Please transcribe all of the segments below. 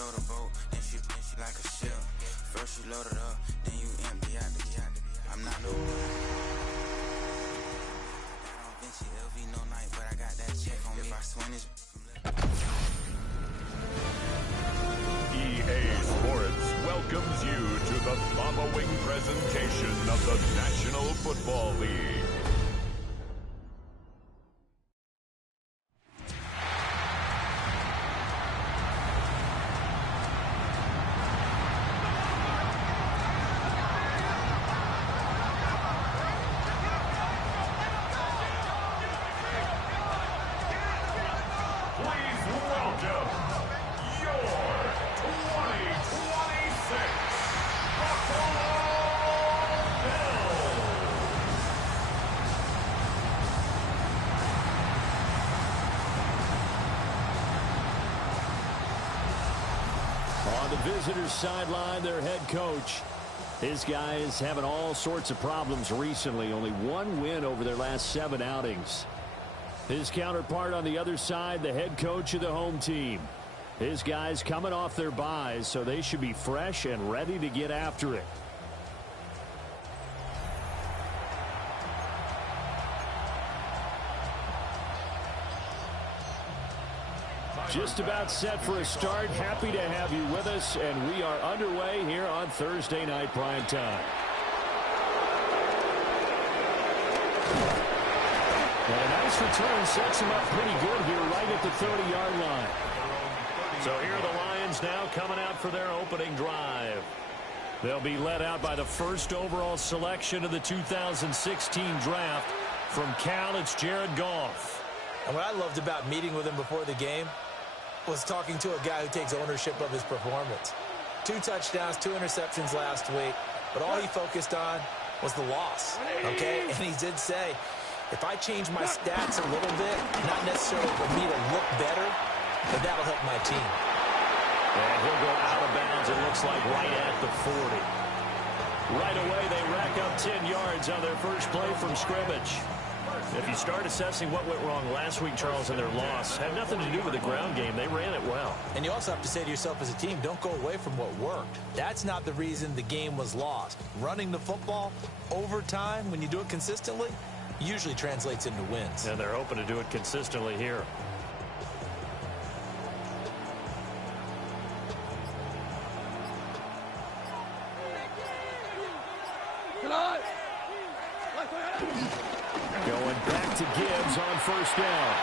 drove the boat, then she like a ship. First you load it up, then you empty out the I'm not no Vinci LV no night, but I got that check on me. If I swing this EA Sports welcomes you to the following presentation of the National Football League. On the visitors' sideline, their head coach. His guys having all sorts of problems recently. Only one win over their last 7 outings. His counterpart on the other side, the head coach of the home team. His guys coming off their byes, so they should be fresh and ready to get after it. Just about set for a start. Happy to have you with us, and we are underway here on Thursday Night Prime Time. And a nice return sets him up pretty good here right at the 30-yard line. So here are the Lions now coming out for their opening drive. They'll be led out by the first overall selection of the 2016 draft. From Cal, it's Jared Goff. And what I loved about meeting with him before the game was talking to a guy who takes ownership of his performance. 2 touchdowns, 2 interceptions last week, but all he focused on was the loss, okay? And he did say, if I change my stats a little bit, not necessarily for me to look better, but that'll help my team. And he'll go out of bounds, it looks like, right at the 40. Right away, they rack up 10 yards on their first play from scrimmage. If you start assessing what went wrong last week, Charles, in their loss, had nothing to do with the ground game. They ran it well. And you also have to say to yourself as a team, don't go away from what worked. That's not the reason the game was lost. Running the football over time, when you do it consistently, usually translates into wins. And they're hoping to do it consistently here. Going back to Gibbs on first down.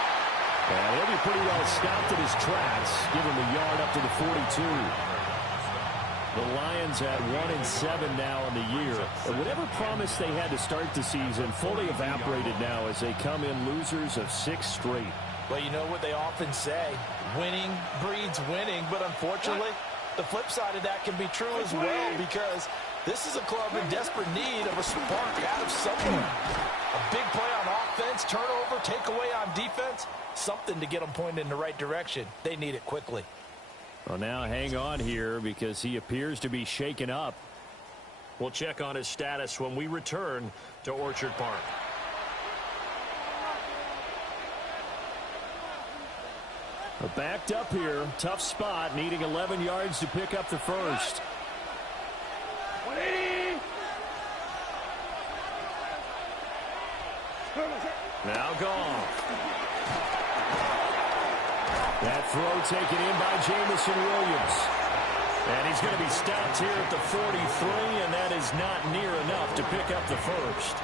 And he'll be pretty well stopped at his tracks. Give him a yard up to the 42. The Lions at 1-7 now in the year. And whatever promise they had to start the season fully evaporated now as they come in losers of 6 straight. Well, you know what they often say, winning breeds winning, but unfortunately, the flip side of that can be true as well, because this is a club in desperate need of a spark out of someone. A big play on offense, turnover, takeaway on defense, something to get them pointed in the right direction. They need it quickly. Well, now hang on here because he appears to be shaken up. We'll check on his status when we return to Orchard Park. We're backed up here. Tough spot, needing 11 yards to pick up the first. Now Goff. That throw taken in by Jamison Williams. And he's going to be stopped here at the 43, and that is not near enough to pick up the first.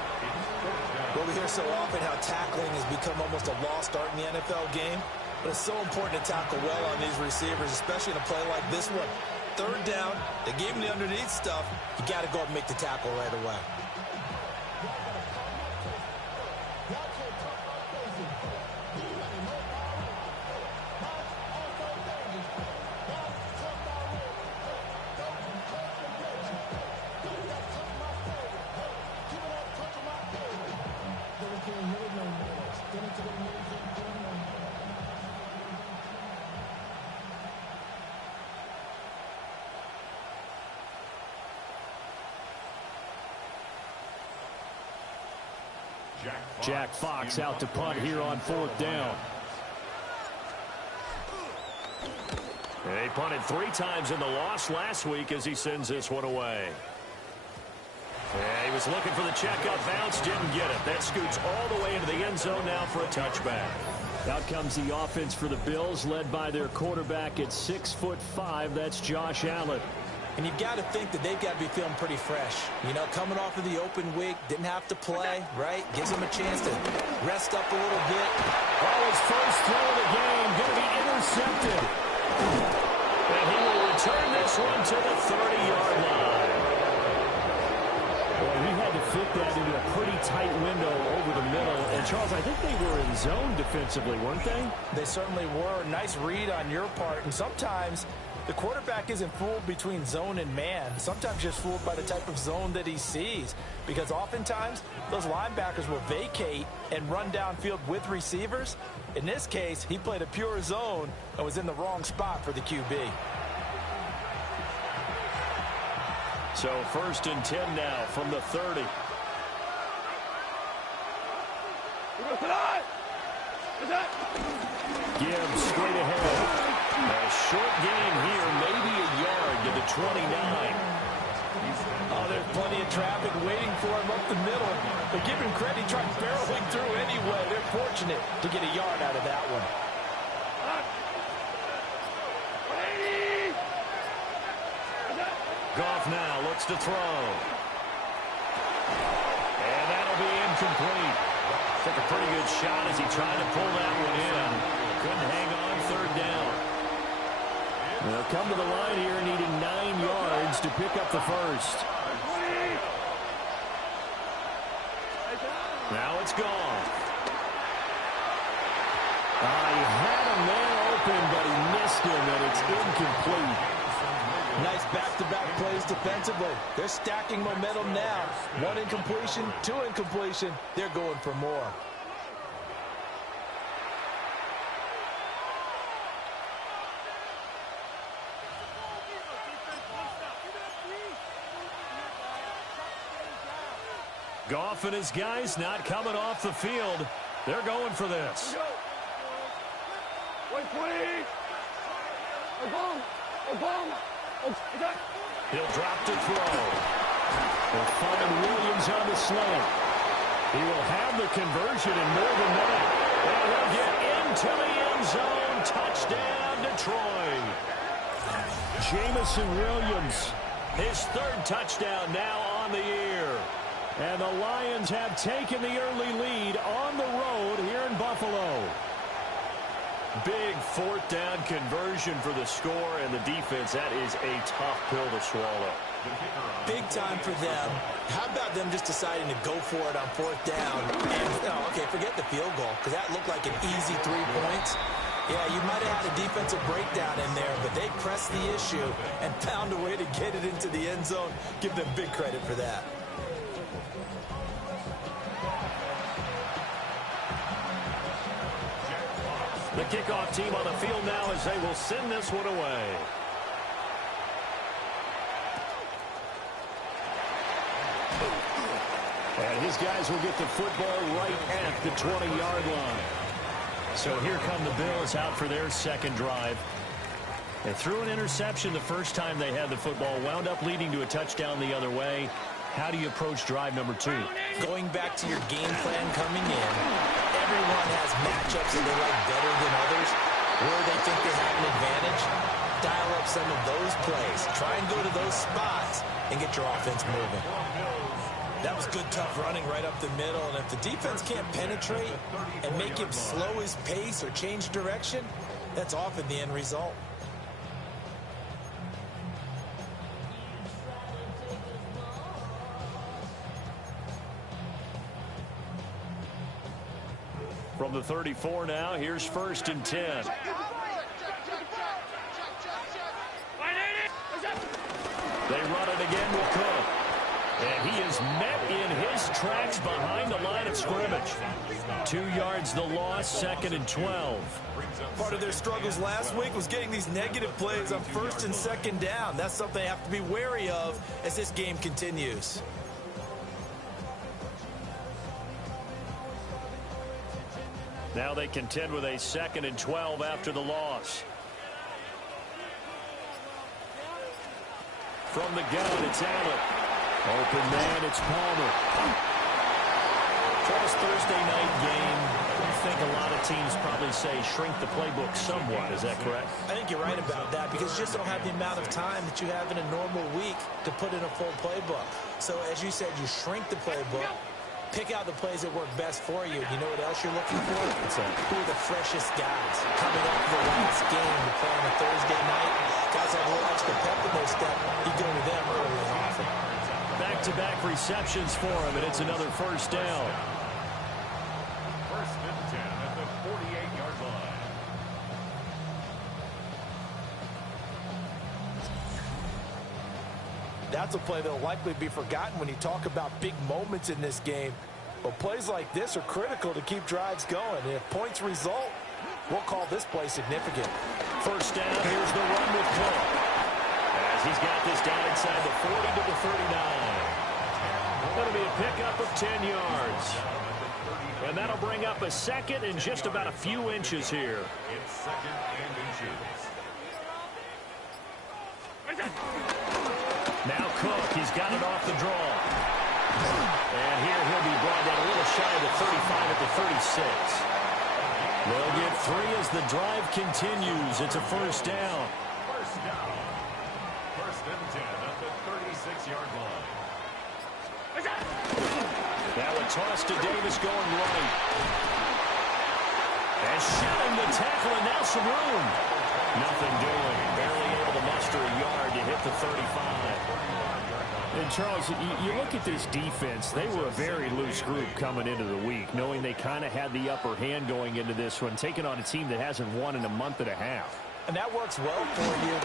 Well, we hear so often how tackling has become almost a lost art in the NFL game, but it's so important to tackle well on these receivers, especially in a play like this one. 3rd down, they gave him the underneath stuff. You got to go up and make the tackle right away. Jack Fox out to punt here on 4th down. They punted 3 times in the loss last week as he sends this one away. Yeah, he was looking for the checkup bounce, didn't get it. That scoots all the way into the end zone now for a touchback. Out comes the offense for the Bills, led by their quarterback at 6'5". That's Josh Allen. And you've got to think that they've got to be feeling pretty fresh. You know, coming off of the open week, didn't have to play, right? Gives them a chance to rest up a little bit. Oh, his first throw of the game going to be intercepted. And he will return this one to the 30-yard line. Well, he had to fit that into a pretty tight window over the middle. And, Charles, I think they were in zone defensively, weren't they? They certainly were. Nice read on your part. And sometimes the quarterback isn't fooled between zone and man. Sometimes just fooled by the type of zone that he sees. Because oftentimes, those linebackers will vacate and run downfield with receivers. In this case, he played a pure zone and was in the wrong spot for the QB. So 1st and 10 now from the 30. Gibbs straight ahead. A short gain here, maybe a yard to the 29. Oh, there's plenty of traffic waiting for him up the middle. But give him credit, he tried barreling through anyway. They're fortunate to get a yard out of that one. Goff now looks to throw. And that'll be incomplete. Took a pretty good shot as he tried to pull that one in. Couldn't hang on 3rd down. They'll come to the line here needing 9 yards to pick up the first. Now it's gone. He had a man open, but he missed him, and it's incomplete. Nice back-to-back plays defensively. They're stacking momentum now. 1 incompletion, 2 incompletion. They're going for more. Goff and his guys not coming off the field. They're going for this. He'll drop to throw. They'll find Williams on the slant. He will have the conversion and more than that. And he'll get into the end zone. Touchdown, Detroit. Jamison Williams, his 3rd touchdown now on the year. And the Lions have taken the early lead on the road here in Buffalo. Big 4th down conversion for the score, and the defense, that is a tough pill to swallow. Big time for them. How about them just deciding to go for it on 4th down? And, okay, forget the field goal, because that looked like an easy 3 points. Yeah, you might have had a defensive breakdown in there, but they pressed the issue and found a way to get it into the end zone. Give them big credit for that. The kickoff team on the field now as they will send this one away. And his guys will get the football right at the 20-yard line. So here come the Bills out for their 2nd drive. They threw an interception the first time they had the football, wound up leading to a touchdown the other way. How do you approach drive number 2? Going back to your game plan coming in, everyone has matchups that they like better than others, where they think they have an advantage. Dial up some of those plays. Try and go to those spots and get your offense moving. That was good, tough running right up the middle, and if the defense can't penetrate and make him slow his pace or change direction, that's often the end result. From the 34 now, here's 1st and 10. They run it again with Cook. And he is met in his tracks behind the line of scrimmage. 2 yards the loss, 2nd and 12. Part of their struggles last week was getting these negative plays on 1st and 2nd down. That's something they have to be wary of as this game continues. Now they contend with a 2nd and 12 after the loss. From the gun, it's Allen. Open man, it's Palmer. Travis, Thursday night game, I think a lot of teams probably say shrink the playbook somewhat. Is that correct? I think you're right about that because you just don't have the amount of time that you have in a normal week to put in a full playbook. So as you said, you shrink the playbook, pick out the plays that work best for you. You know what else you're looking for? What's that? Who are the freshest guys coming up for the last game to play on a Thursday night? Guys have a little extra pep in their step. You go to them early and often. Back-to-back receptions for him, and it's another first down. First and 10 at the 48-yard line. That's a play that will likely be forgotten when you talk about big moments in this game. But plays like this are critical to keep drives going. And if points result, we'll call this play significant. First down, here's the run with Cook. As he's got this down inside the 40 to the 39. Going to be a pickup of 10 yards. And that'll bring up a second and just about a few inches here. It's second and inches. Now Cook, he's got it off the draw. And here he'll be brought down a little shy of the 35 at the 36. They'll get 3 as the drive continues. It's a first down. First down. First and 10 at the 36-yard line. Now a toss to Davis going right. And shelling the tackle, and now some room. Nothing doing. Barely able to muster a yard to hit the 35. And Charles, you look at this defense, they were a very loose group coming into the week, knowing they kind of had the upper hand going into this one, taking on a team that hasn't won in a month and a half. And that works well for you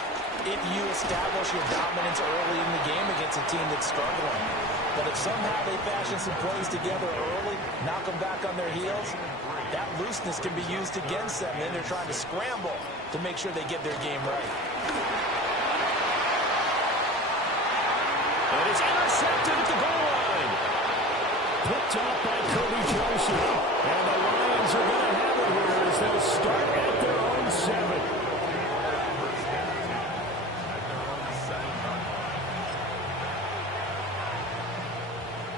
if you establish your dominance early in the game against a team that's struggling. But if somehow they fashion some plays together early, knock them back on their heels, that looseness can be used against them. Then they're trying to scramble to make sure they get their game right. And it's intercepted at the goal line. Picked up by Kobe Joseph. And the Lions are going to have it here as they'll start at their own 7.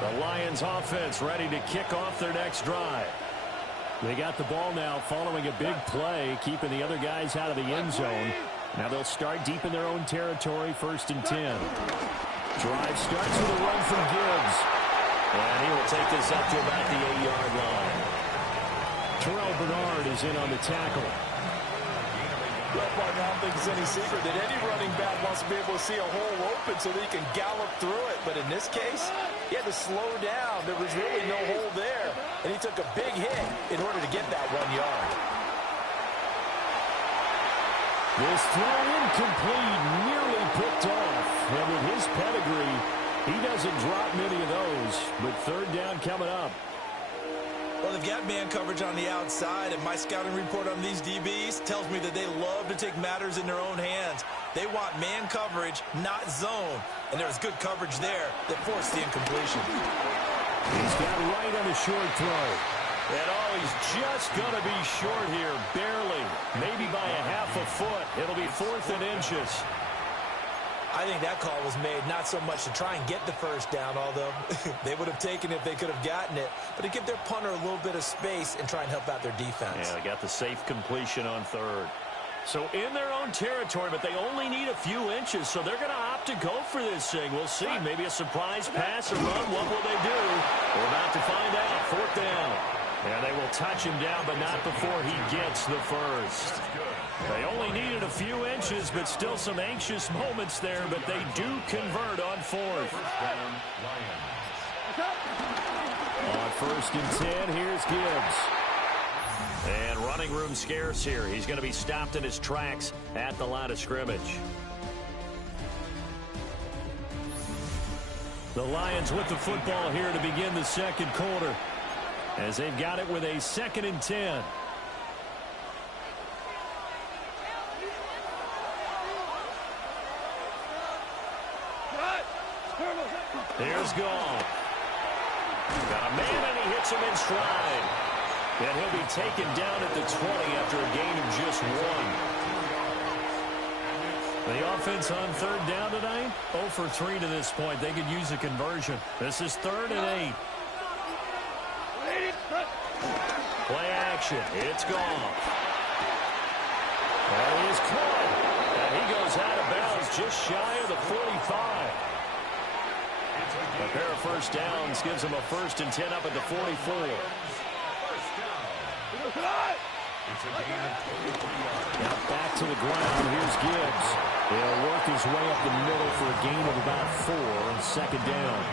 The Lions offense ready to kick off their next drive. They got the ball now following a big play, keeping the other guys out of the end zone. Now they'll start deep in their own territory, first and 10. Drive starts with a run from Gibbs. And he will take this up to about the 8-yard line. Terrell Bernard is in on the tackle. Well, partner, I don't think it's any secret that any running back wants to be able to see a hole open so that he can gallop through it. But in this case, he had to slow down. There was really no hole there. And he took a big hit in order to get that 1 yard. This throw incomplete, nearly picked off. And with his pedigree, he doesn't drop many of those. But third down coming up. Well, they've got man coverage on the outside, and my scouting report on these DBs tells me that they love to take matters in their own hands. They want man coverage, not zone. And there was good coverage there that forced the incompletion. He's got right on the short throw. And oh, he's just going to be short here, barely. Maybe by a half a foot. It'll be 4th and inches. I think that call was made not so much to try and get the first down, although they would have taken it if they could have gotten it, but to give their punter a little bit of space and try and help out their defense. Yeah, they got the safe completion on third. So in their own territory, but they only need a few inches, so they're going to opt to go for this thing. We'll see. Maybe a surprise pass or run. What will they do? We're about to find out. 4th down. And they will touch him down, but not before he gets the first. They only needed a few inches, but still some anxious moments there, but they do convert on 4th. On 1st and 10, here's Gibbs. And running room scarce here. He's going to be stopped in his tracks at the line of scrimmage. The Lions with the football here to begin the second quarter, as they've got it with a 2nd and 10. Here's Gall. Got a man, and he hits him in stride. And he'll be taken down at the 20 after a gain of just 1. The offense on third down tonight, 0 for 3 to this point. They could use a conversion. This is 3rd and 8. Play action. It's gone. And he is caught. And he goes out of bounds just shy of the 45. A pair of first downs gives him a 1st and 10 up at the 44. Now back to the ground. Here's Gibbs. He'll work his way up the middle for a gain of about 4 on 2nd down.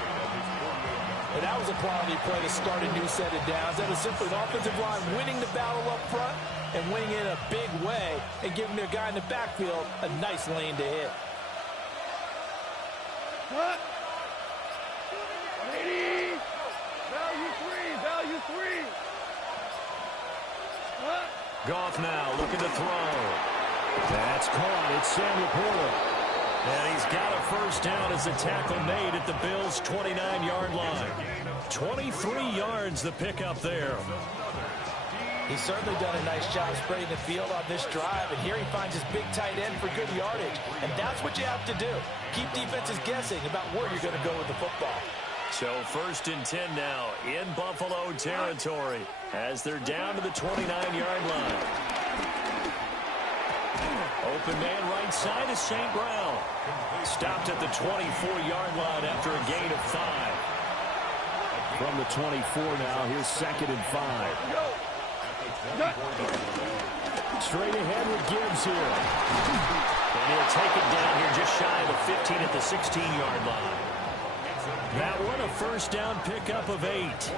And that was a quality play to start a new set of downs. That was simply an offensive line winning the battle up front and winning in a big way and giving their guy in the backfield a nice lane to hit. Cut. Lady. Value three. Cut. Goff now looking to throw. That's caught. It's Samuel Porter. And he's got a first down as a tackle made at the Bills' 29-yard line. 23 yards the pickup there. He's certainly done a nice job spreading the field on this drive, and here he finds his big tight end for good yardage. And that's what you have to do. Keep defenses guessing about where you're going to go with the football. So 1st and 10 now in Buffalo territory as they're down to the 29-yard line. Open man right side is St. Brown. Stopped at the 24-yard line after a gain of 5. From the 24 now, here's 2nd and 5. Straight ahead with Gibbs here. And he'll take it down here just shy of the 15 at the 16-yard line. That one a first down pickup of 8.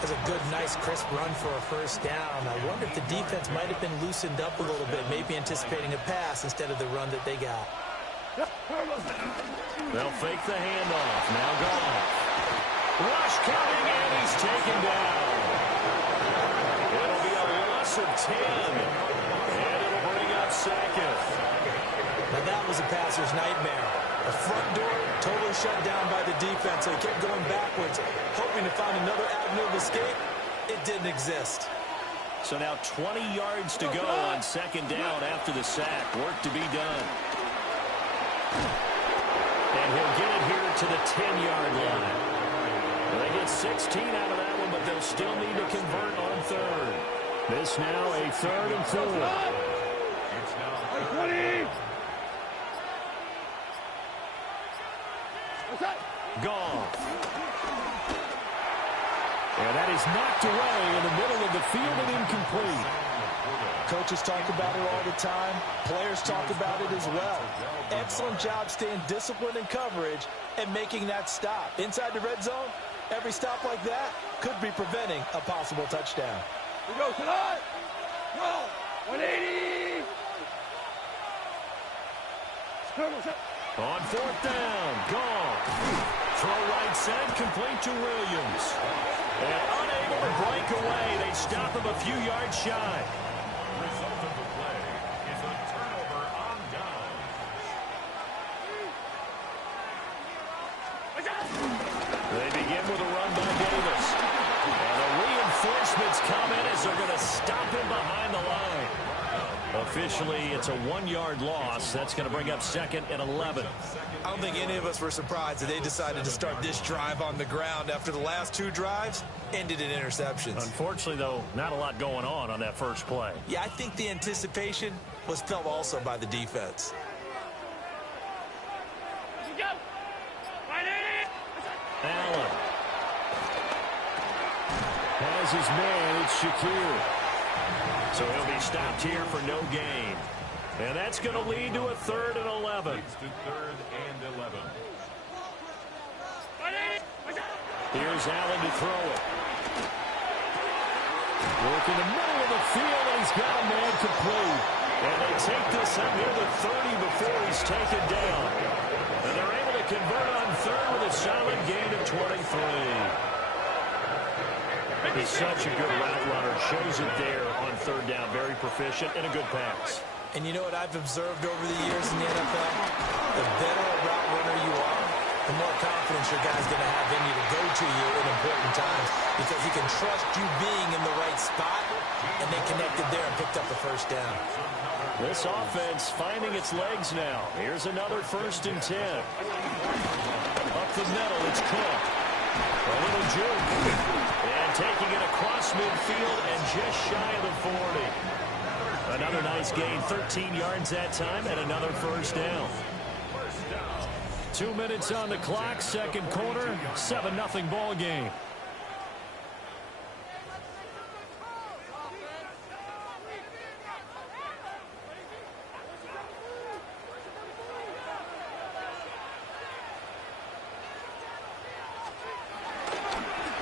That's a good, nice, crisp run for a first down. I wonder if the defense might have been loosened up a little bit, maybe anticipating a pass instead of the run that they got. They'll fake the handoff. Now Goff. Rush coming, and he's taken down. It'll be a loss of 10. And it'll bring up 2nd. Now that was a passer's nightmare. The front door totally shut down by the defense. They kept going backwards, hoping to find another avenue of escape. It didn't exist. So now 20 yards to go on 2nd down after the sack. Work to be done. And he'll get it here to the 10-yard line. They get 16 out of that one, but they'll still need to convert on 3rd. This now a 3rd and 4. It's now 20. Goff. And that is knocked away in the middle of the field and incomplete. Coaches talk about it all the time. Players talk about it as well. Excellent job staying disciplined in coverage and making that stop. Inside the red zone, every stop like that could be preventing a possible touchdown. We go tonight. Go. 180. On 4th down, Goff. Throw right side, complete to Williams. And unable to break away, they stop him a few yards shy. Result of the play is a turnover on down. They begin with a run by Davis. And the reinforcements come in as they're going to stop him behind the line. Officially, it's a 1-yard loss. That's going to bring up 2nd and 11. I don't think any of us were surprised that they decided to start this drive on the ground after the last 2 drives ended in interceptions. Unfortunately, though, not a lot going on that first play. Yeah, I think the anticipation was felt also by the defense. Allen has his man. It's Shakir. So he'll be stopped here for no gain. And that's going to lead to a 3rd and 11. Leads to 3rd and 11. Here's Allen to throw it. Work in the middle of the field, and he's got a man complete. And they take this up near the 30 before he's taken down. And they're able to convert on 3rd with a solid gain of 23. He's such a good route runner. Shows it there on 3rd down. Very proficient and a good pass. And you know what I've observed over the years in the NFL? The better a route runner you are, the more confidence your guy's going to have in you to go to you in important times because he can trust you being in the right spot and they connected there and picked up the first down. This offense finding its legs now. Here's another 1st and 10. Up the middle, it's Cook. A little juke. And taking it across midfield and just shy of the 40. Another nice gain, 13 yards that time, and another 1st down. 2 minutes on the clock, 2nd quarter, 7-0 ball game.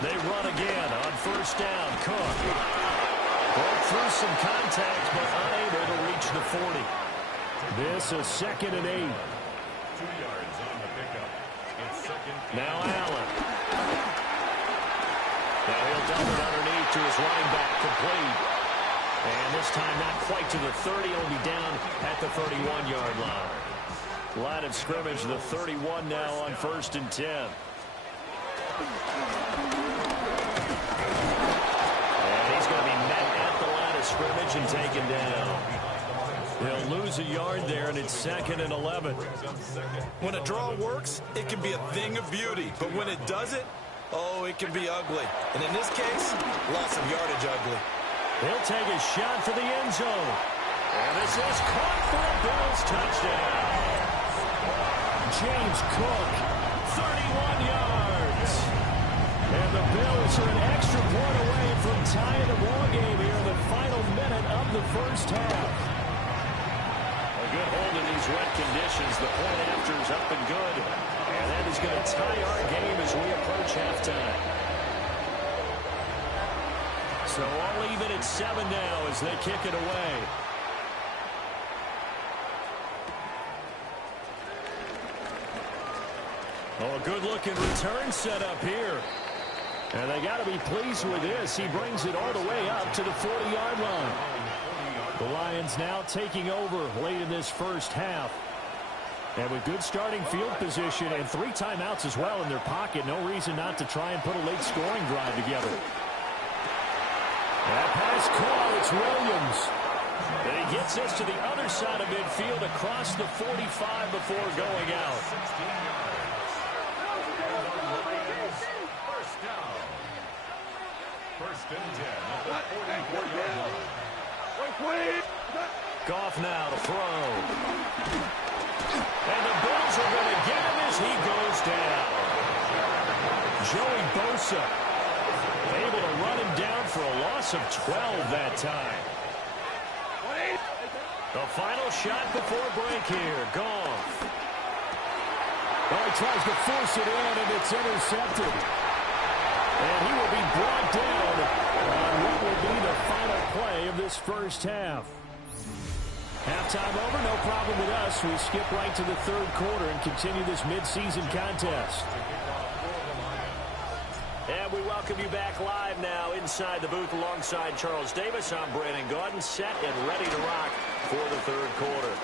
They run again on 1st down. Cook broke through some contact, but unable to reach the 40. This is 2nd and 8. 2 yards on the pickup. It's 2nd. Now Allen. Now he'll dump it underneath to his running back, complete. And this time not quite to the 30. He'll be down at the 31-yard line. Line of scrimmage, the 31 now on 1st and 10. Scrimmage and taken down. They'll lose a yard there, and it's 2nd and 11. When a draw works, it can be a thing of beauty. But when it doesn't, oh, it can be ugly. And in this case, loss of yardage ugly. He'll take a shot for the end zone. And this is caught for a Bills touchdown. James Cook, 31 yards. And the Bills are an extra point away from tying the ball game here in the final minute of the 1st half. A good hold in these wet conditions. The point after is up and good. And that is going to tie our game as we approach halftime. So all even at 7 now as they kick it away. Oh, a good-looking return set up here. And they got to be pleased with this. He brings it all the way up to the 40-yard line. The Lions now taking over late in this 1st half. And with good starting field position and 3 timeouts as well in their pocket, no reason not to try and put a late scoring drive together. That pass call, it's Williams. And he gets us to the other side of midfield across the 45 before going out. Goff now to throw. And the Bills are going to get him as he goes down. Joey Bosa able to run him down for a loss of 12 that time. The final shot before break here. Goff. Oh, he tries to force it in, and it's intercepted. And he will be brought down on what will be the final play of this 1st half. Halftime over, no problem with us. We skip right to the 3rd quarter and continue this midseason contest. And we welcome you back live now inside the booth alongside Charles Davis. I'm Brandon Gaudin, set and ready to rock for the 3rd quarter.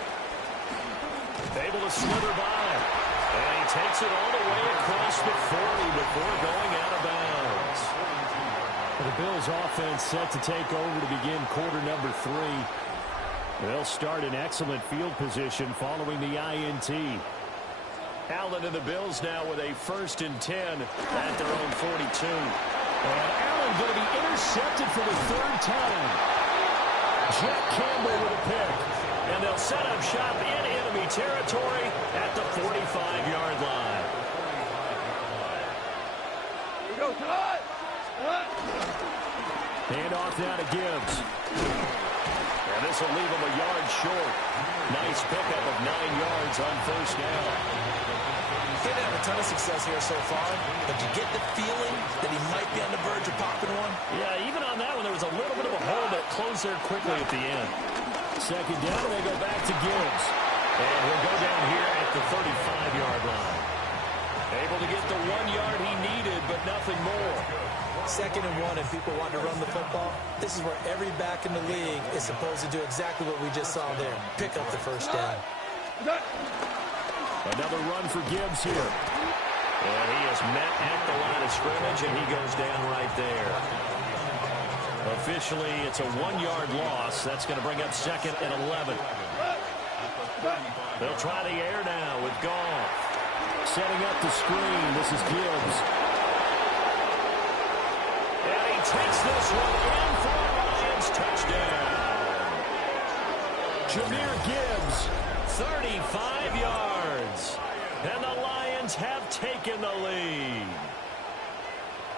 Able to slither by. And he takes it all the way across the 40 before going out of bounds. The Bills offense set to take over to begin quarter number 3. They'll start in excellent field position following the INT. Allen and the Bills now with a 1st and 10 at their own 42. And Allen going to be intercepted for the 3rd time. Jack Campbell with a pick. And they'll set up shop in enemy territory at the 45-yard line. Here we go, cut! Hand off now to Gibbs. And this will leave him a yard short. Nice pickup of 9 yards on 1st down. He didn't have a ton of success here so far, but you get the feeling that he might be on the verge of popping one. Yeah, even on that one, there was a little bit of a hole that closed there quickly at the end. 2nd down, and they go back to Gibbs. And he'll go down here at the 35-yard line. Able to get the 1 yard he needed, but nothing more. 2nd and 1, and people want to run the football. This is where every back in the league is supposed to do exactly what we just saw there. Pick up the 1st down. Another run for Gibbs here. And he is met at the line of scrimmage, and he goes down right there. Officially, it's a 1-yard loss. That's going to bring up 2nd and 11. They'll try the air now with Goff. Setting up the screen. This is Gibbs. And he takes this one in for a Lions touchdown. Jahmyr Gibbs, 35 yards. And the Lions have taken the lead.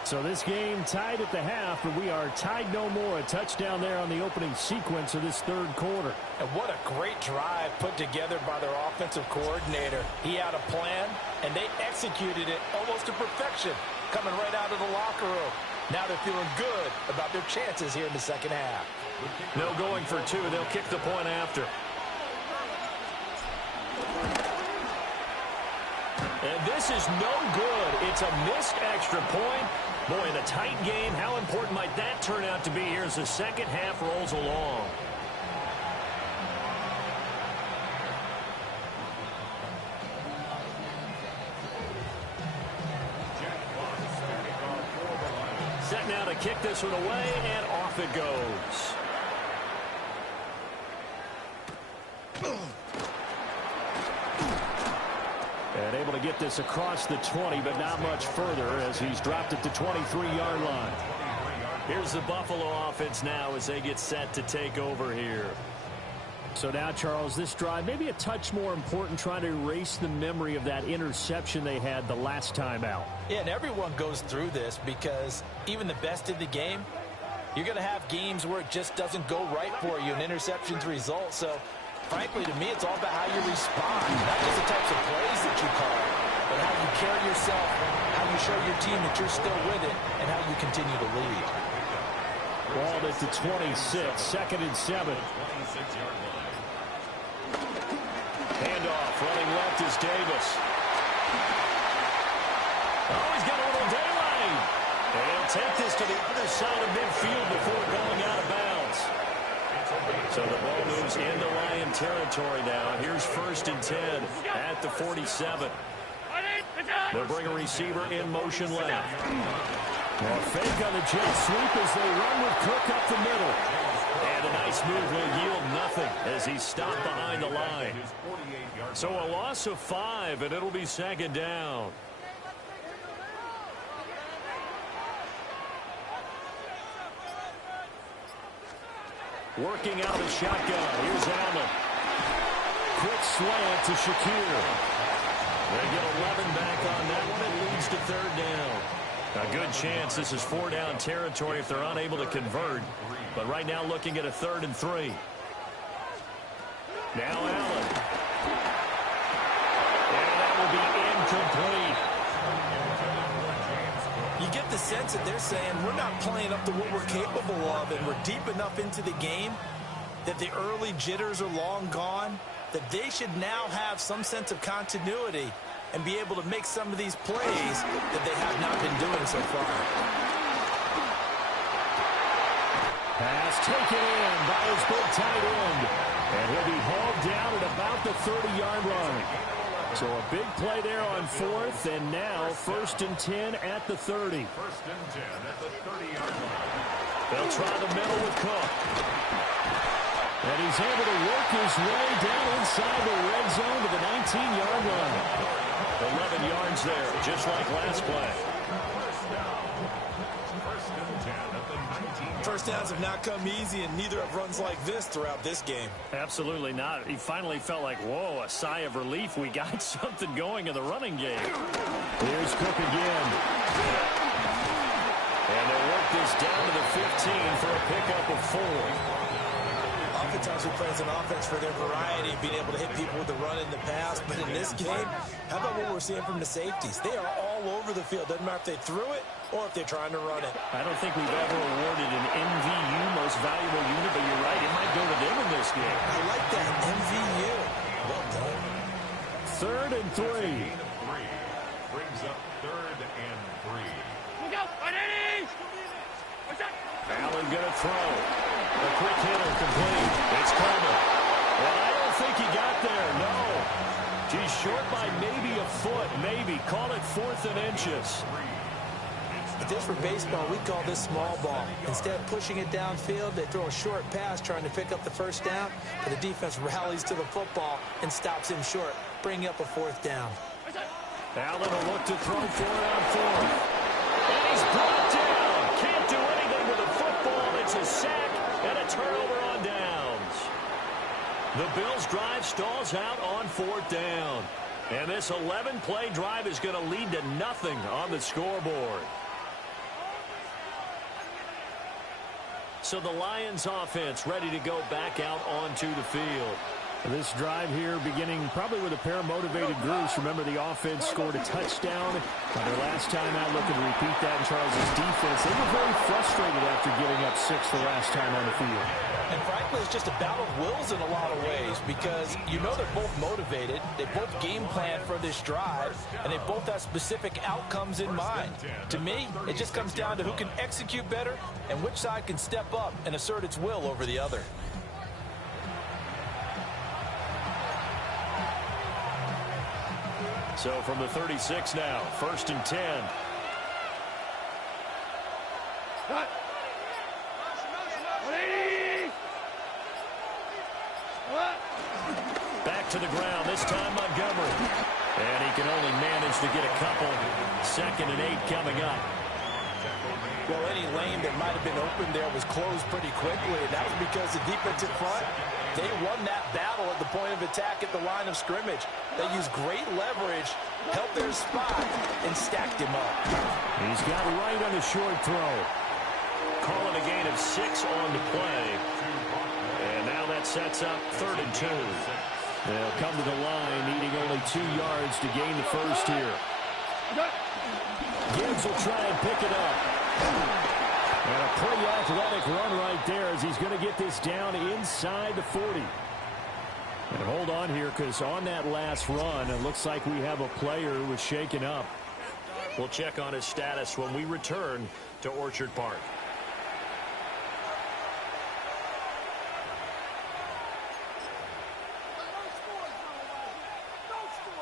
So this game tied at the half, but we are tied no more. A touchdown there on the opening sequence of this third quarter. And what a great drive put together by their offensive coordinator. He had a plan, and they executed it almost to perfection, coming right out of the locker room. Now they're feeling good about their chances here in the second half. No going for two. They'll kick the point after. And this is no good. It's a missed extra point. Boy, in a tight game, how important might that turn out to be here as the second half rolls along? Set now to kick this one away, and off it goes. And able to get this across the 20, but not much further as he's dropped at the 23-yard line. Here's the Buffalo offense now as they get set to take over here. So now, Charles, this drive maybe a touch more important, trying to erase the memory of that interception they had the last time out. Yeah, and everyone goes through this because even the best in the game, you're going to have games where it just doesn't go right for you, and interceptions result. So, frankly, to me, it's all about how you respond, not just the types of plays that you call, but how you carry yourself, how you show your team that you're still with it, and how you continue to lead. Ball at the 26, 2nd and 7. Handoff, running left is Davis. Oh, he's got a little daylight. And he'll take this to the other side of midfield before going out of bounds. So the ball moves into Lion territory now. Here's 1st and 10 at the 47. They'll bring a receiver in motion left. Well, fake on the jet sweep as they run with Cook up the middle. And a nice move will yield nothing as he's stopped behind the line. So a loss of 5, and it'll be 2nd down. Working out the shotgun. Here's Allen. Quick slant to Shakir. They get 11 back on that one. It leads to 3rd down. A good chance this is 4-down territory if they're unable to convert. But right now looking at a 3rd and 3. Now Allen. And that will be incomplete. You get the sense that they're saying we're not playing up to what we're capable of, and we're deep enough into the game that the early jitters are long gone, that they should now have some sense of continuity and be able to make some of these plays that they have not been doing so far. Pass taken in by his big tight end. And he'll be hauled down at about the 30-yard line. So a big play there on 4th, and now 1st and 10 at the 30. 1st and 10 at the 30-yard line. They'll try the middle with Cook. And he's able to work his way down inside the red zone to the 19-yard line. 11 yards there, just like last play. First downs have not come easy, and neither have runs like this throughout this game. Absolutely not. He finally felt like, whoa, a sigh of relief. We got something going in the running game. Here's Cook again. And they work this down to the 15 for a pickup of 4. Oftentimes we play as an offense for their variety, being able to hit people with the run in the pass. But in this game, how about what we're seeing from the safeties? They are all over the field. Doesn't matter if they threw it or if they're trying to run it. I don't think we've ever awarded an MVU, most valuable unit, but you're right. It might go to them in this game. I like that, MVU. Well done. 3rd and 3. Brings up 3rd and 3. Look out, Eddie! What's up? Allen gonna throw. A quick hitter complete. It's Coleman. And I don't think he got there, no. He's short by maybe a foot, maybe. Call it 4th and inches. If this were baseball, we'd call this small ball. Instead of pushing it downfield, they throw a short pass trying to pick up the first down, but the defense rallies to the football and stops him short, bringing up a fourth down. Allen will look to throw for it on fourth. And he's brought down. Can't do anything with the football. It's a sack and a turnover on downs. The Bills' drive stalls out on fourth down. And this 11-play drive is going to lead to nothing on the scoreboard. So the Lions offense ready to go back out onto the field. This drive here beginning probably with a pair of motivated groups. Remember, the offense scored a touchdown. Their last time out, looking to repeat that in Charles' defense. They were very frustrated after giving up 6 the last time on the field. And frankly, it's just a battle of wills in a lot of ways because you know they're both motivated. They both game plan for this drive, and they both have specific outcomes in mind. To me, it just comes down to who can execute better and which side can step up and assert its will over the other. So from the 36 now, 1st and 10. Cut. Back to the ground, this time Montgomery. And he can only manage to get a couple. 2nd and 8 coming up. Well, any lane that might have been open there was closed pretty quickly, and that was because the defensive front, they won that battle at the point of attack at the line of scrimmage. They used great leverage, held their spot, and stacked him up. He's got right on the short throw. Calling a gain of 6 on the play. And now that sets up 3rd and 2. They'll come to the line, needing only 2 yards to gain the first here. Gibbs will try and pick it up. And a pretty athletic run right there as he's going to get this down inside the 40. And hold on here because on that last run, it looks like we have a player who was shaken up. We'll check on his status when we return to Orchard Park.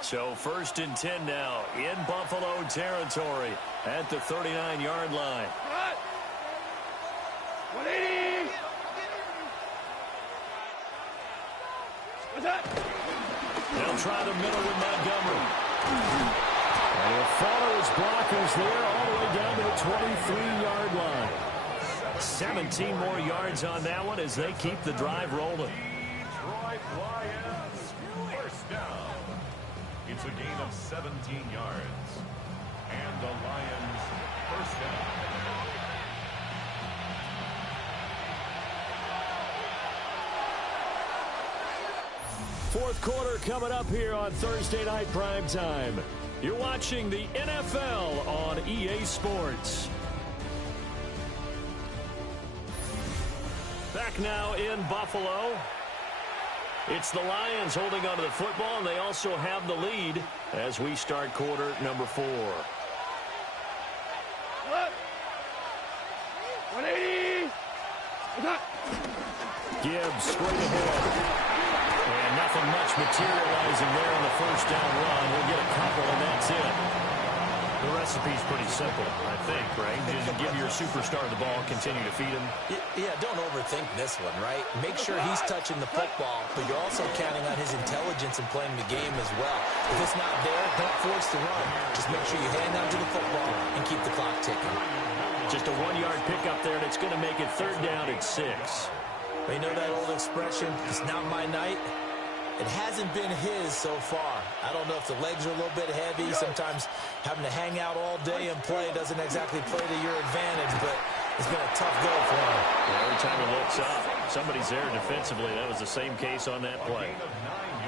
So 1st and 10 now in Buffalo territory at the 39-yard line. 180. They'll try the middle with Montgomery. And he'll follow his blockers there all the way down to the 23-yard line. 17 more yards on that one as they keep the drive rolling. Detroit Lions, first down. It's a gain of 17 yards. And the Lions, first down. Fourth quarter coming up here on Thursday Night Primetime. You're watching the NFL on EA Sports. Back now in Buffalo. It's the Lions holding onto the football, and they also have the lead as we start quarter number 4. 180. Gibbs straight ahead. And nothing much materializing there on the first down run. We'll get a couple, and that's it. The recipe's pretty simple, I think, right? Just give your superstar the ball, continue to feed him. Yeah, don't overthink this one, right? Make sure he's touching the football, but you're also counting on his intelligence in playing the game as well. If it's not there, don't force the run. Just make sure you hang on to the football and keep the clock ticking. Just a 1-yard pickup there, and it's going to make it 3rd down at 6. Well, you know that old expression, it's not my night? It hasn't been his so far. I don't know if the legs are a little bit heavy. Sometimes having to hang out all day and play doesn't exactly play to your advantage, but it's been a tough go for him. Every time he looks up, somebody's there defensively. That was the same case on that play.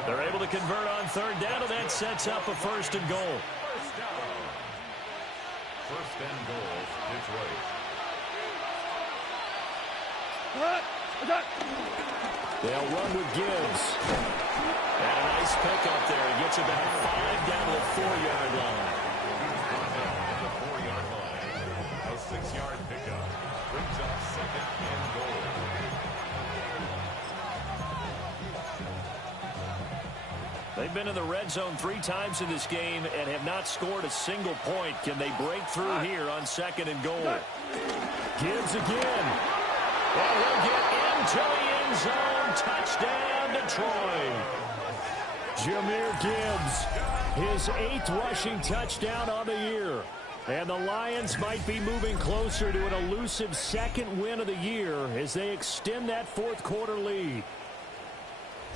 They're able to convert on 3rd down, and that sets up a 1st and goal. First and goal, Detroit. They'll run with Gibbs. And a nice pickup there. He gets about 5 down to the 4-yard line. The 4-yard line. A 6-yard pickup brings up 2nd and goal. They've been in the red zone 3 times in this game and have not scored a single point. Can they break through here on 2nd and goal? Gibbs again. And he'll get into the end zone. Touchdown, Detroit. Jahmyr Gibbs, his 8th rushing touchdown on the year. And the Lions might be moving closer to an elusive 2nd win of the year as they extend that 4th quarter lead.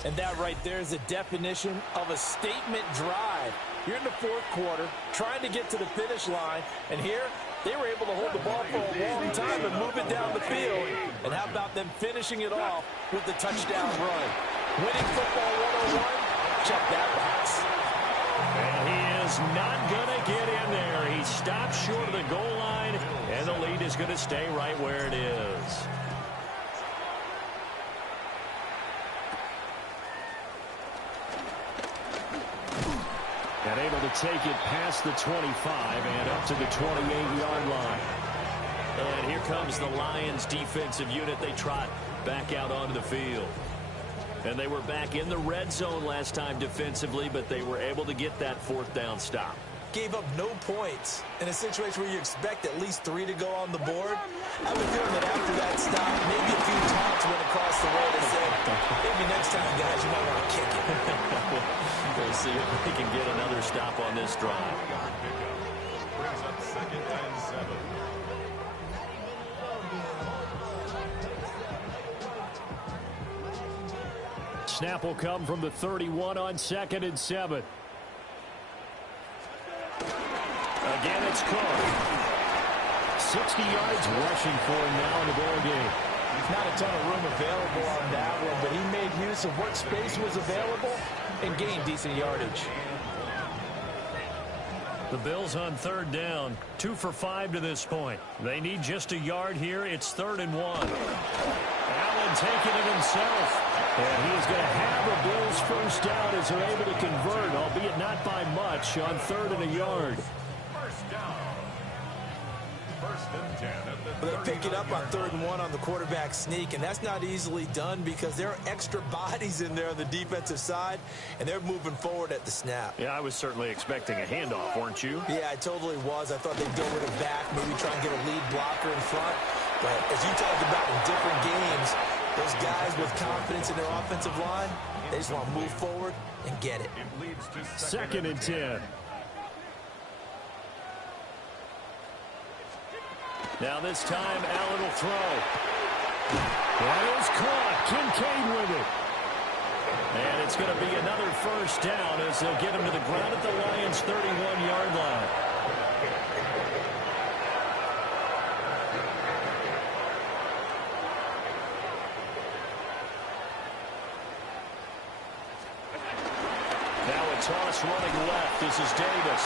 And that right there is a definition of a statement drive. You're in the 4th quarter, trying to get to the finish line, and here they were able to hold the ball for a long time and move it down the field. And how about them finishing it off with the touchdown run? Winning football 101, check that box. And he is not going to get in there. He stopped short of the goal line, and the lead is going to stay right where it is. And able to take it past the 25 and up to the 28-yard line. And here comes the Lions defensive unit. They trot back out onto the field. And they were back in the red zone last time defensively, but they were able to get that 4th down stop. Gave up no points in a situation where you expect at least 3 to go on the board. I have a feeling that after that stop, maybe a few taunts went across the way that said, maybe next time, guys, you might want to kick it. We'll see if they can get another stop on this drive. Brings up 2nd and 7. Snap will come from the 31 on 2nd and 7. Again, it's Cook. 60 yards rushing for him now in the ball game. Not a ton of room available on that one, but he made use of what space was available and gained decent yardage. The Bills on 3rd down, 2 for 5 to this point. They need just a yard here. It's 3rd and 1. Allen taking it himself. And he is going to have the Bills first down as they're able to convert, albeit not by much, on 3rd and a yard. First down. 1st and 10 at the They pick it up on 3rd and 1 on the quarterback sneak, and that's not easily done because there are extra bodies in there on the defensive side, and they're moving forward at the snap. Yeah, I was certainly expecting a handoff, weren't you? Yeah, I totally was. I thought they'd go with it back, maybe try and get a lead blocker in front. But as you talked about in different games, those guys with confidence in their offensive line, they just want to move forward and get it. It leads to 2nd and 10. Now this time, Allen will throw. That is caught. Kincaid with it. And it's going to be another first down as they'll get him to the ground at the Lions' 31-yard line. Toss running left. This is Davis.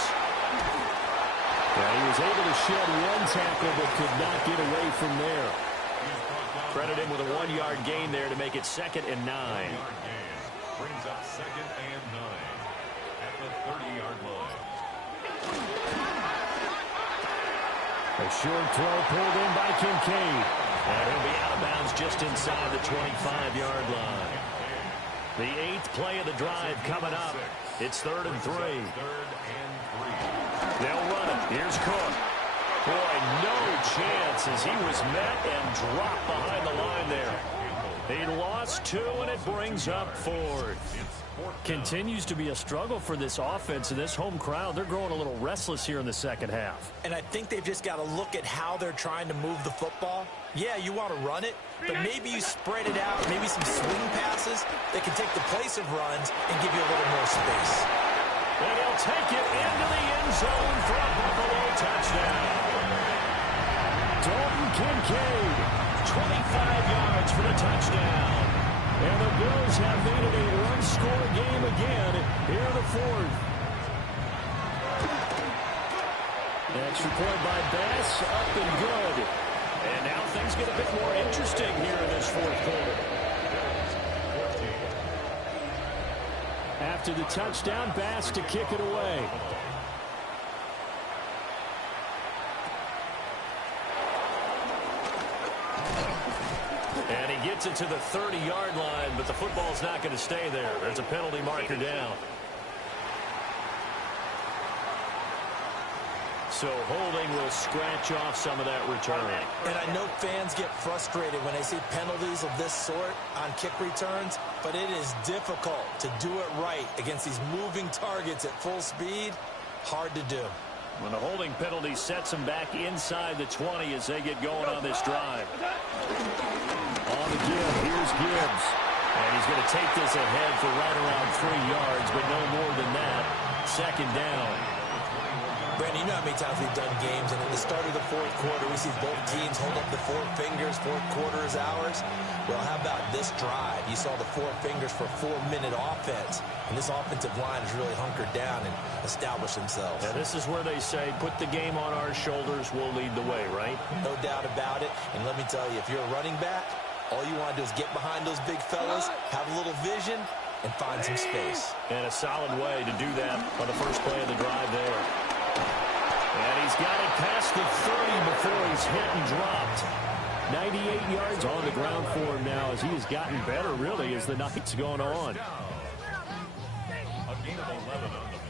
Yeah, he was able to shed one tackle but could not get away from there. Credit him with a 1-yard gain there to make it 2nd and 9. Brings up 2nd and 9 at the 30-yard line. A short throw pulled in by Kincaid. And he'll be out of bounds just inside the 25-yard line. The 8th play of the drive coming up. It's 3rd and 3. They'll run it. Here's Cook. Boy, no chance as he was met and dropped behind the line there. He lost 2, and it brings up 4th. Continues to be a struggle for this offense and this home crowd. They're growing a little restless here in the 2nd half. And I think they've just got to look at how they're trying to move the football. Yeah, you want to run it, but maybe you spread it out, maybe some swing passes that can take the place of runs and give you a little more space. And he'll take it into the end zone for a Buffalo touchdown. Dalton Kincaid, 25 yards for the touchdown. And the Bills have made it a one-score game again here in the 4th. Extra point by Bass, up and good. And now things get a bit more interesting here in this 4th quarter. After the touchdown, Bass to kick it away. And he gets it to the 30-yard line, but the football's not going to stay there. There's a penalty marker down. So holding will scratch off some of that return. And I know fans get frustrated when they see penalties of this sort on kick returns, but it is difficult to do it right against these moving targets at full speed. Hard to do. When the holding penalty sets them back inside the 20 as they get going on this drive. On the give, here's Gibbs. And he's going to take this ahead for right around 3 yards, but no more than that. Second down. Brandon, you know how many times we've done games, and at the start of the fourth quarter, we see both teams hold up the 4 fingers, fourth quarter is ours. Well, how about this drive? You saw the 4 fingers for 4-minute offense, and this offensive line has really hunkered down and established themselves. Yeah, this is where they say, put the game on our shoulders, we'll lead the way, right? No doubt about it, and let me tell you, if you're a running back, all you want to do is get behind those big fellas, have a little vision, and find some space. And a solid way to do that on the first play of the drive there. And he's got it past the 30 before he's hit and dropped. 98 yards on the ground for him now as he has gotten better, really, as the night's going on.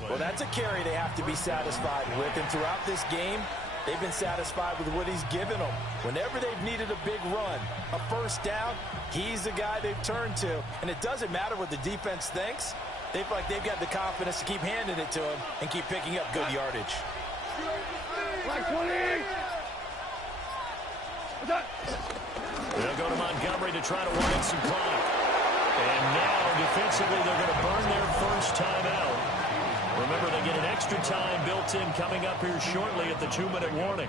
Well, that's a carry they have to be satisfied with. And throughout this game, they've been satisfied with what he's given them. Whenever they've needed a big run, a first down, he's the guy they've turned to. And it doesn't matter what the defense thinks. They feel like they've got the confidence to keep handing it to him and keep picking up good yardage. They'll go to Montgomery to try to wind some clock. And now, defensively, they're going to burn their first timeout. Remember, they get an extra time built in coming up here shortly at the 2-minute warning.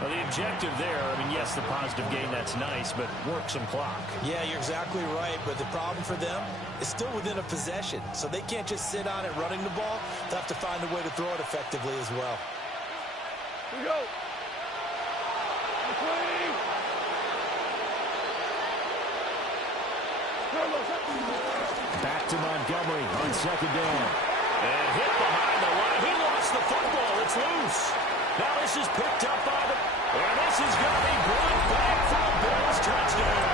Well, the objective there, I mean, yes, the positive gain, that's nice, but work some clock. Yeah, you're exactly right, but the problem for them is still within a possession, so they can't just sit on it running the ball. They'll have to find a way to throw it effectively as well. Here we go. Back to Montgomery on second down. And hit behind the line. He lost the football. It's loose. Now this is picked up by the... And this is going to be brought back for a Bills touchdown.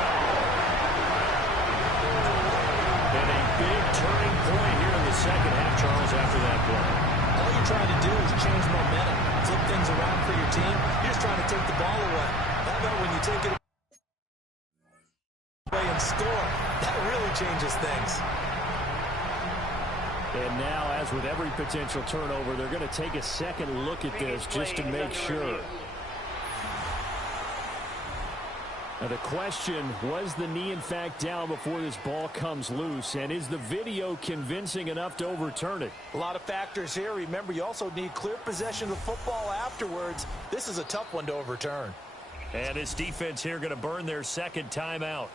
And a big turning point here in the second half, Charles, after that play. All you're trying to do is change momentum, flip things around for your team. You're just trying to take the ball away. How about when you take it away and score? That really changes things. And now, as with every potential turnover, they're going to take a second look at this just to make sure. Now the question, was the knee in fact down before this ball comes loose? And is the video convincing enough to overturn it? A lot of factors here. Remember, you also need clear possession of football afterwards. This is a tough one to overturn. And this defense here going to burn their second timeout.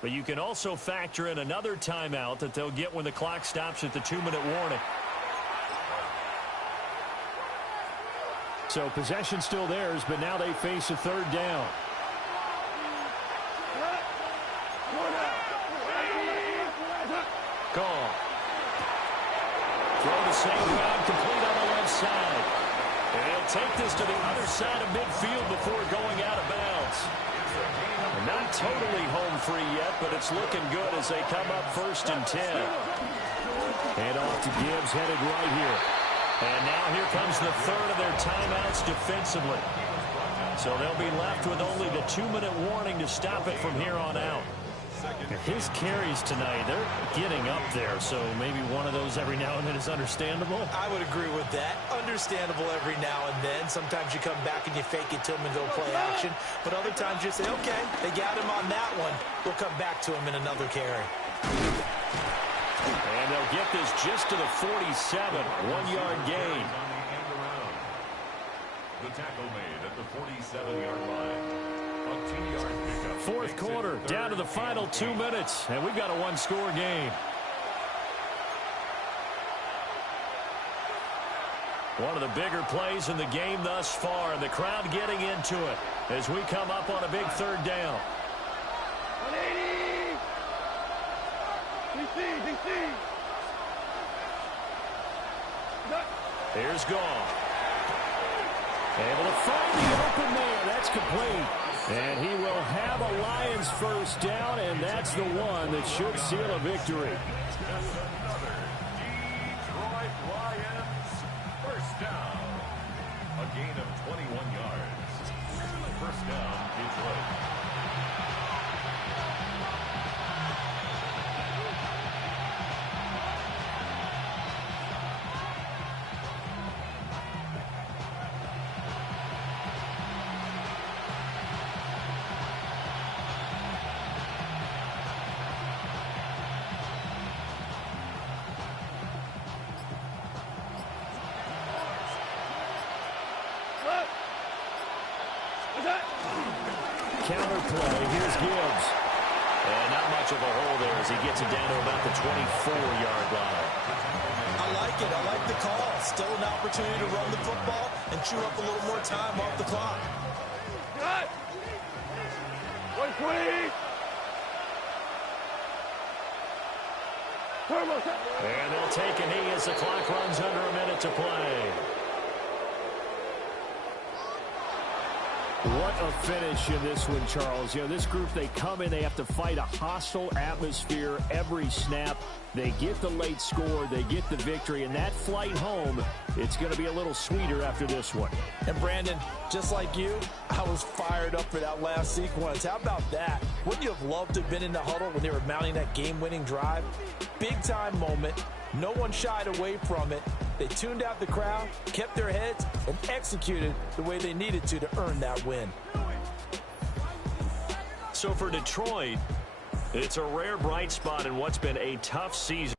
But you can also factor in another timeout that they'll get when the clock stops at the 2-minute warning. So possession still theirs, but now they face a third down. Call. Throw the same route, complete on the left side. And he'll take this to the other side of midfield before going out of bounds. Not totally home free yet, but it's looking good as they come up 1st and 10. And off to Gibbs, headed right here. And now here comes the third of their timeouts defensively. So they'll be left with only the 2-minute warning to stop it from here on out. His carries tonight, they're getting up there, so maybe one of those every now and then is understandable. I would agree with that. Understandable every now and then. Sometimes you come back and you fake it to him and go play action. But other times you say, okay, they got him on that one. We'll come back to him in another carry. And they'll get this just to the 47. 1-yard gain. The tackle made at the 47-yard line. A 2-yard pickup. Fourth quarter, down to the final 2 minutes, and we've got a 1-score game. One of the bigger plays in the game thus far, and the crowd getting into it as we come up on a big third down. 180! DC! Here's Gall. Able to find the open man. That's complete. And he will have a Lions first down, and that's the one that should seal a victory. Detroit Lions first down. counter play. Here's Gibbs. And not much of a hole there as he gets it down to about the 24-yard line. I like it. I like the call. Still an opportunity to run the football and chew up a little more time off the clock. Good. 120. And they'll take a knee as the clock runs under a minute to play. What a finish in this one, Charles. You know, this group, they come in, they have to fight a hostile atmosphere every snap. They get the late score, they get the victory, and that flight home, it's going to be a little sweeter after this one. And Brandon, just like you, I was fired up for that last sequence. How about that? Wouldn't you have loved to have been in the huddle when they were mounting that game-winning drive? Big-time moment. No one shied away from it. They tuned out the crowd, kept their heads, and executed the way they needed to earn that win. So for Detroit, it's a rare bright spot in what's been a tough season.